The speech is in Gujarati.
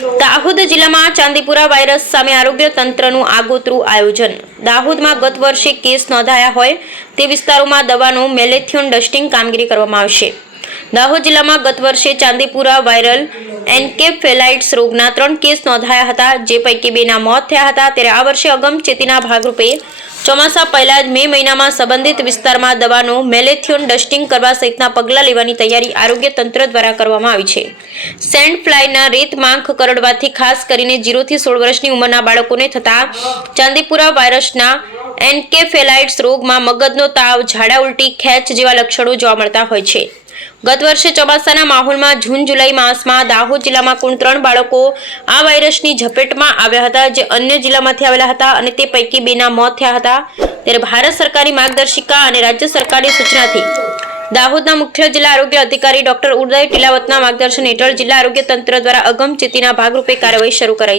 દાહોદ જિલ્લામાં ચાંદીપુરા વાયરસ સામે આરોગ્ય તંત્રનું આગોતરું આયોજન. દાહોદમાં ગત વર્ષે કેસ નોંધાયા હોય તે વિસ્તારોમાં દવાનું મેલેથિયોન ડસ્ટિંગ કામગીરી કરવામાં આવશે. દાહોદ જિલ્લામાં ગત વર્ષે ચાંદીપુરા વાયરલ એન્કેફેલાઇટ્સ રોગના ત્રણ કેસ નોંધાયા હતા. જે પૈકી બેના મોત થયા હતા. ત્યારે આ વર્ષે અગમચેતીના ભાગરૂપે ચોમાસા પહેલા જ મે મહિનામાં સંબંધિત વિસ્તારમાં દવાનું મેલેથિયોન ડસ્ટિંગ કરવા સહિતના પગલાં લેવાની તૈયારી આરોગ્ય તંત્ર દ્વારા કરવામાં આવી છે. સેન્ડ ફ્લાયના રેત માંખ કરડવાથી ખાસ કરીને જીરોથી સોળ વર્ષની ઉંમરના બાળકોને થતા ચાંદીપુરા વાયરસના એન્કેફેલાઇટ્સ રોગમાં મગજનો તાવ, ઝાડા ઉલટી, ખેંચ જેવા લક્ષણો જોવા મળતા હોય છે. ગત વર્ષે ચોમાસાના માહોલમાં જૂન, જુલાઈ માસમાં દાહોદ જિલ્લામાં કુલ ત્રણ બાળકો આ વાયરસની ઝપેટમાં આવ્યા હતા, જે અન્ય જિલ્લામાંથી આવેલા હતા અને તે પૈકી બેના મોત થયા હતા. ત્યારે ભારત સરકારી માર્ગદર્શિકા અને રાજ્ય સરકારની સૂચનાથી દાહોદના મુખ્ય જિલ્લા આરોગ્ય અધિકારી ડોક્ટર ઉદય ટીલાવતના માર્ગદર્શન હેઠળ જિલ્લા આરોગ્ય તંત્ર દ્વારા અગમચેતીના ભાગરૂપે કાર્યવાહી શરૂ કરાઈ છે.